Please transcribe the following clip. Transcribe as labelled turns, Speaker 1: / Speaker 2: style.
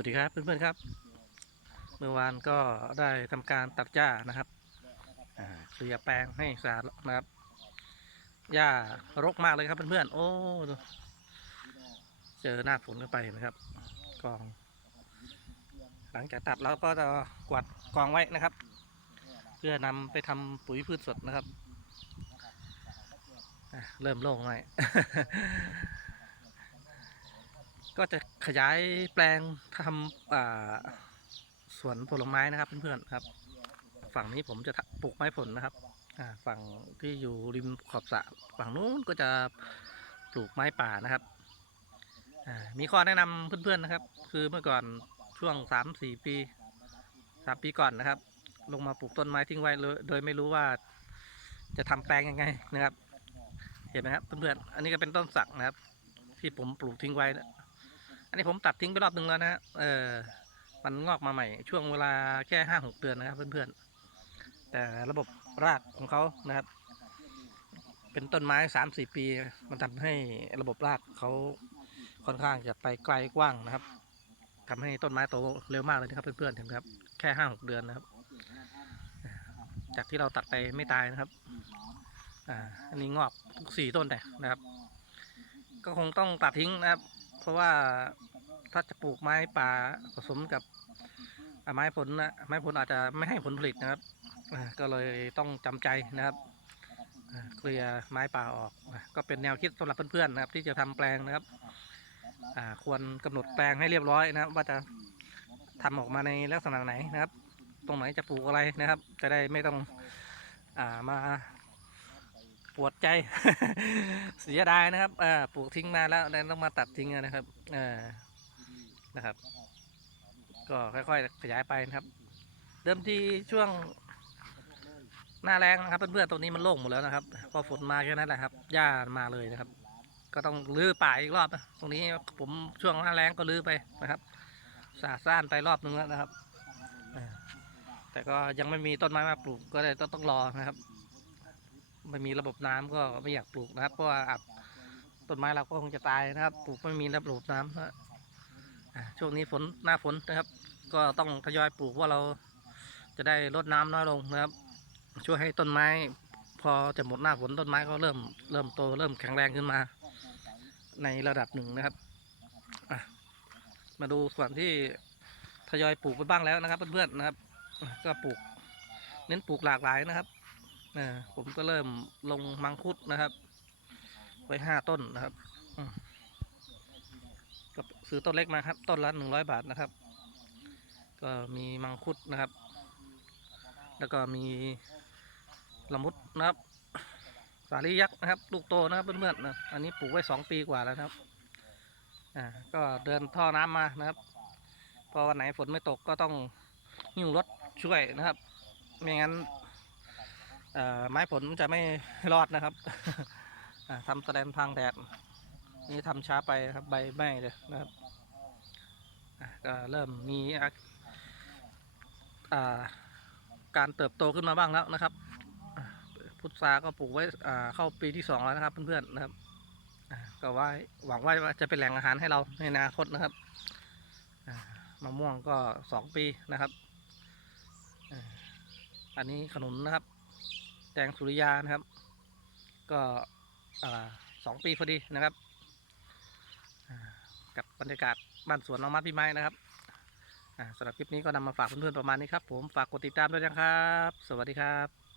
Speaker 1: วัสดีครับเพื่อนๆครับ เมื่อวานก็ได้ทำการตัดหญ้านะครับเคลียร์แปลงให้สะอาดนะครับหญ้ารกมากเลยครับเพื่อนๆโอ้เจอหน้าฝนเข้าไปนะครับกอง หลังจากตัดแล้วก็จะกวาดกองไว้นะครับ เพื่อนำไปทำปุ๋ยพืชสดนะครับเริ่มโล่งหน่อย ก็จะขยายแปลงทำสวนผลไม้นะครับเพื่อนๆครับ ฝั่งนี้ผมจะปลูกไม้ผลนะครับฝั่งที่อยู่ริมขอบสระฝั่งนู้นก็จะปลูกไม้ป่านะครับมีข้อแนะนำเพื่อนๆนะครับ คือเมื่อก่อนช่วงสามสี่ปีสามปีก่อนนะครับ ลงมาปลูกต้นไม้ทิ้งไว้โดยไม่รู้ว่าจะทำแปลงยังไงนะครับ เห็นไหมครับเพื่อนๆอันนี้ก็เป็นต้นสักนะครับ ที่ผมปลูกทิ้งไว้นะ อันนี้ผมตัดทิ้งไปรอบหนึ่งแล้วนะฮะเออมันงอกมาใหม่ ช่วงเวลาแค่ห้าหกเดือนนะครับเพื่อนๆ แต่ระบบรากของเขานะครับ เป็นต้นไม้สามสี่ปี มันทำให้ระบบรากเขาค่อนข้างจะไปไกลกว้างนะครับทำให้ต้นไม้โตเร็วมากเลยนะครับเพื่อนๆเห็นไหมครับ แค่ห้าหกเดือนนะครับ จากที่เราตัดไปไม่ตายนะครับอ่าอันนี้งอกทุกสี่ต้นเลยนะครับ ก็คงต้องตัดทิ้งนะครับ ราะว่าถ้าจะปลูกไม้ป่าผสมกับไม้ผลนะไม้ผลอาจจะไม่ให้ผลผลิตนะครับก็เลยต้องจำใจนะครับเคลียร์ไม้ป่าออก ก็เป็นแนวคิดสำหรับเพื่อนๆนะครับ ที่จะทำแปลงนะครับควรกำหนดแปลงให้เรียบร้อยนะครับ ว่าจะทำออกมาในลักษณะไหนนะครับ ตรงไหนจะปลูกอะไรนะครับ จะได้ไม่ต้องอามา ปวดใจ เสียดายนะครับปลูกทิ้งมาแล้วแล้วต้องมาตัดทิ้งนะครับนะครับ ก็ค่อยๆขยายไปนะครับ เดิมทีช่วงหน้าแรงนะครับเพื่อนๆตรงนี้มันโล่งหมดแล้วนะครับ พอฝนมาแค่นั้นแหละครับหญ้ามาเลยนะครับ ก็ต้องรื้อป่าอีกรอบนะตรงนี้ผมช่วงหน้าแรงก็รื้อไปนะครับ สาดซ่านไปรอบนึงแล้วนะครับแต่ก็ยังไม่มีต้นไม้มาปลูกก็เลยต้องรอนะครับ ไม่มีระบบน้ำก็ไม่อยากปลูกนะครับ เพราะว่าอับต้นไม้เราก็คงจะตายนะครับ ปลูกไม่มีระบบน้ำนะช่วงนี้ฝนหน้าฝนนะครับ ก็ต้องทยอยปลูกว่าเราจะได้ลดน้ำน้อยลงนะครับ ช่วยให้ต้นไม้ พอจะหมดหน้าฝนต้นไม้ก็เริ่มเริ่มโตเริ่มแข็งแรงขึ้นมา ในระดับหนึ่งนะครับมาดูส่วนที่ทยอยปลูกไปบ้างแล้วนะครับเพื่อนๆนะครับ ก็ปลูก เน้นปลูกหลากหลายนะครับ ผมก็เริ่มลงมังคุดนะครับ ไว้ห้าต้นนะครับอืมก็ซื้อต้นเล็กมาครับ ต้นละหนึ่งร้อยบาทนะครับ ก็มีมังคุดนะครับ แล้วก็มีละมุดนะครับ สาลียักษ์นะครับ ลูกโตนะครับเพื่อนๆนะอันนี้ปลูกไว้สองปีกว่าแล้วครับอ่าก็เดินท่อน้ำมานะครับพอวันไหนฝนไม่ตกก็ต้องหิ้วรถช่วยนะครับ ไม่งั้น ไม้ผลจะไม่รอดนะครับทำแสดงทางแดดนี่ทำช้าไปครับใบไหม้เลยนะครับก็เริ่มมีการเติบโตขึ้นมาบ้างแล้วนะครับ พุทราก็ปลูกไว้เข้าปีที่สองแล้วนะครับเพื่อนๆนะครับก็ว่าหวังว่าจะเป็นแหล่งอาหารให้เราในอนาคตนะครับมะม่วงก็สองปีนะครับ อันนี้ขนุนนะครับ งสุริยานะครับ ก็สองปีพอดีนะครับ กับบรรยากาศบ้านสวนน้องมัดพี่ไม้นะครับสำหรับคลิปนี้ก็นำมาฝากเพื่อนๆประมาณนี้ครับ ผมฝากกดติดตามด้วยนะครับ สวัสดีครับ